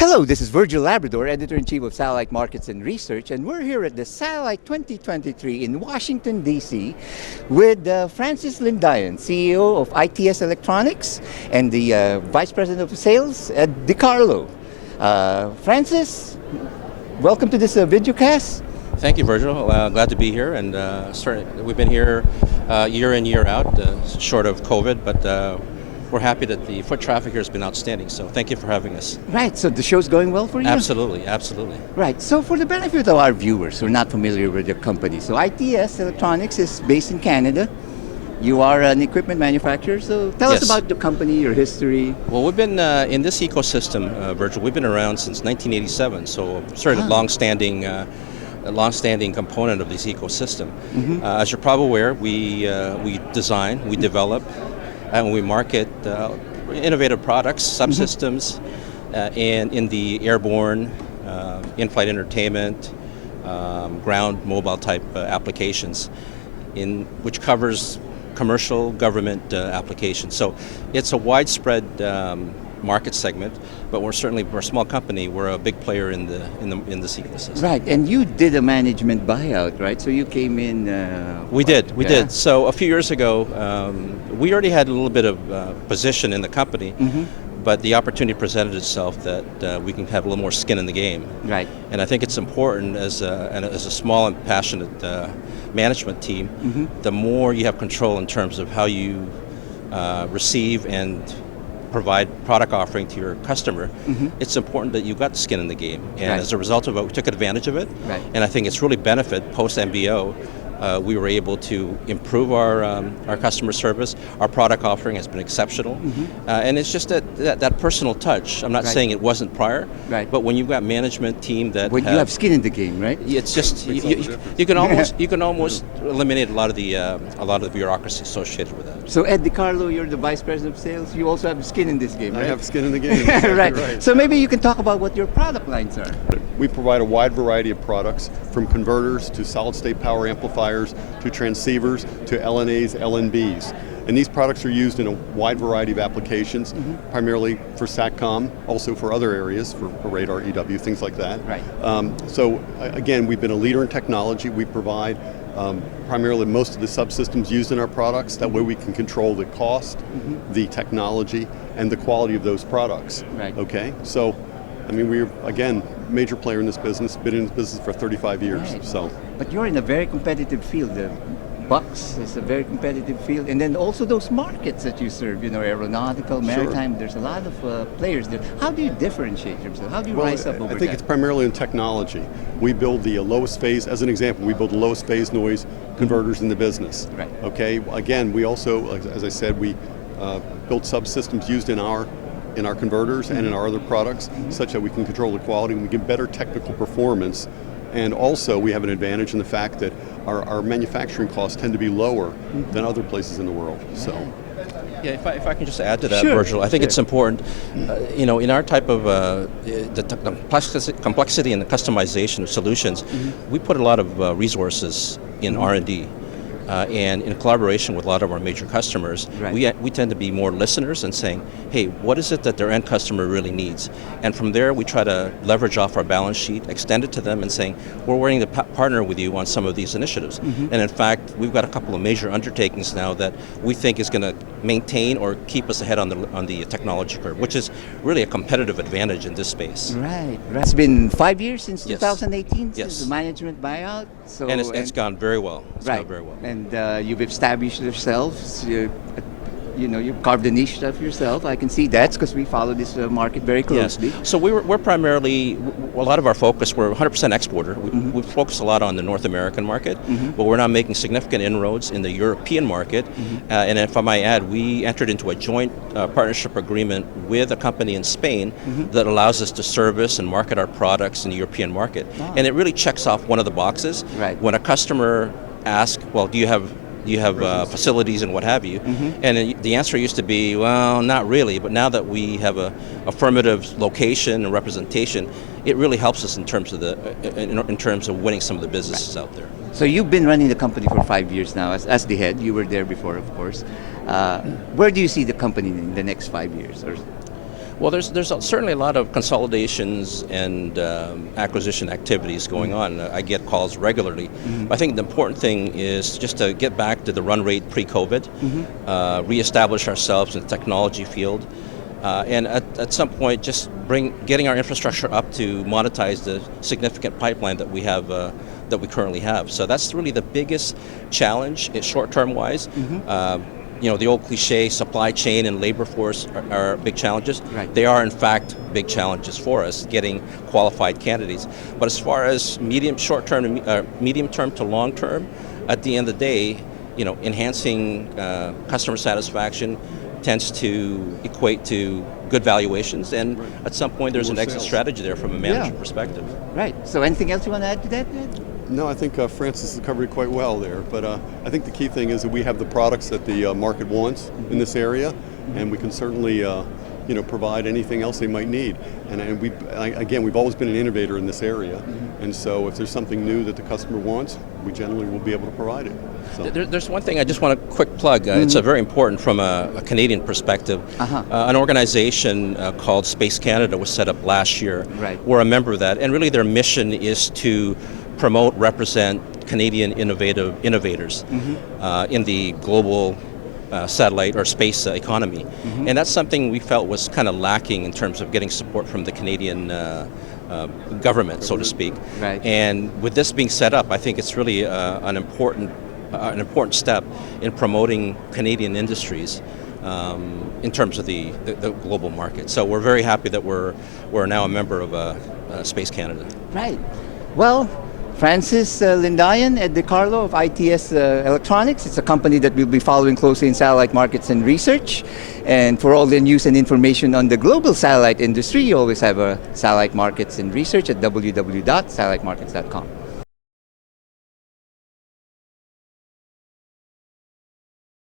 Hello, this is Virgil Labrador, Editor-in-Chief of Satellite Markets and Research, and we're here at the Satellite 2023 in Washington, D.C. with Francis Lindayen, CEO of ITS Electronics, and the Vice President of Sales at DiCarlo. Francis, welcome to this videocast. Thank you, Virgil. Glad to be here, and we've been here year in, year out, short of COVID, but we're happy that the foot traffic here has been outstanding, so thank you for having us. Right, so the show's going well for you? Absolutely, absolutely. Right, so for the benefit of our viewers who are not familiar with your company, so ITS Electronics is based in Canada. You are an equipment manufacturer, so tell us about the company, your history. Well, we've been in this ecosystem, Virgil, we've been around since 1987, so sort of a long-standing component of this ecosystem. As you're probably aware, we design, we develop, and we market innovative products, subsystems, and in the airborne, in-flight entertainment, ground mobile type applications, which covers commercial government applications. So it's a widespread market segment, but we're a small company. We're a big player in this ecosystem. Right, and you did a management buyout, right? So you came in. We did. So a few years ago, we already had a little bit of position in the company, but the opportunity presented itself that we can have a little more skin in the game. Right. And I think it's important as a small and passionate management team, the more you have control in terms of how you receive and provide product offering to your customer, it's important that you've got skin in the game. And as a result of it, we took advantage of it. Right. And I think it's really benefit post-MBO. We were able to improve our customer service. Our product offering has been exceptional. And it's just that personal touch. I'm not saying it wasn't prior, but when you've got management team that you have skin in the game, right? It's just you can almost eliminate a lot of the bureaucracy associated with that. So at DiCarlo, you're the Vice President of Sales. You also have skin in this game, right? I have skin in the game. Right. So maybe you can talk about what your product lines are. We provide a wide variety of products, from converters to solid-state power amplifiers to transceivers to LNAs, LNBs. And these products are used in a wide variety of applications, primarily for SATCOM, also for other areas, for radar, EW, things like that. Right. So again, we've been a leader in technology. We provide primarily most of the subsystems used in our products. That way we can control the cost, the technology, and the quality of those products. Right. Okay, so I mean, we're, again, major player in this business, been in this business for 35 years. Right. So. But you're in a very competitive field. The Bucks is a very competitive field. And then also those markets that you serve, aeronautical, maritime, there's a lot of players there. How do you differentiate yourself? How do you rise up over that? I think it's primarily in technology. We build the lowest phase, as an example, we build the lowest phase noise converters in the business. Right. Okay, again, we also, as I said, we build subsystems used in our converters and in our other products, such that we can control the quality and we get better technical performance. And also we have an advantage in the fact that our manufacturing costs tend to be lower than other places in the world. So. Yeah, if I can just add to that, Virgil, I think it's important, in our type of the complexity and the customization of solutions, we put a lot of resources in R&D. And in collaboration with a lot of our major customers, we tend to be more listeners and saying, hey, what is it that their end customer really needs? And from there, we try to leverage off our balance sheet, extend it to them and saying, we're willing to partner with you on some of these initiatives. And in fact, we've got a couple of major undertakings now that we think is going to maintain or keep us ahead on the technology curve, which is really a competitive advantage in this space. Right. It's been 5 years since 2018, yes. since the management buyout. So, and it's gone very well. It's gone very well. And you've established yourselves. You've carved a niche of yourself. I can see that because we follow this market very closely. Yes. So we're primarily, a lot of our focus, we're 100% exporter. We focus a lot on the North American market, but we're now making significant inroads in the European market. And if I might add, we entered into a joint partnership agreement with a company in Spain that allows us to service and market our products in the European market. And it really checks off one of the boxes. Right. When a customer asks, well, do you have facilities and what have you? And the answer used to be, well, not really, but now that we have a affirmative location and representation, it really helps us in terms of winning some of the businesses out there. So you've been running the company for 5 years now as the head. You were there before, of course. Where do you see the company in the next 5 years? Well, there's certainly a lot of consolidations and acquisition activities going on. I get calls regularly. I think the important thing is just to get back to the run rate pre-COVID, reestablish ourselves in the technology field, and at some point just getting our infrastructure up to monetize the significant pipeline that we have, that we currently have. So that's really the biggest challenge, short-term wise. The old cliche, supply chain and labor force are big challenges. Right. They are in fact big challenges for us, getting qualified candidates. But as far as medium term to long term, at the end of the day, enhancing customer satisfaction tends to equate to good valuations, and at some point there's an exit strategy there from a management perspective. Right. So anything else you want to add to that, Ed? No, I think Francis has covered it quite well there, but I think the key thing is that we have the products that the market wants in this area, and we can certainly provide anything else they might need. And we've always been an innovator in this area, and so if there's something new that the customer wants, we generally will be able to provide it. So. There's one thing I just want to quick plug. It's very important from a Canadian perspective. An organization called Space Canada was set up last year. Right. We're a member of that, and really their mission is to promote, represent Canadian innovators in the global satellite or space economy. And that's something we felt was kind of lacking in terms of getting support from the Canadian government, so to speak. Right. And with this being set up, I think it's really an important step in promoting Canadian industries in terms of the global market. So we're very happy that we're now a member of Space Canada. Right. Well, Francis Lindayen at DiCarlo of ITS Electronics. It's a company that we'll be following closely in satellite markets and research. And for all the news and information on the global satellite industry, you always have a satellite markets and research at www.satellitemarkets.com.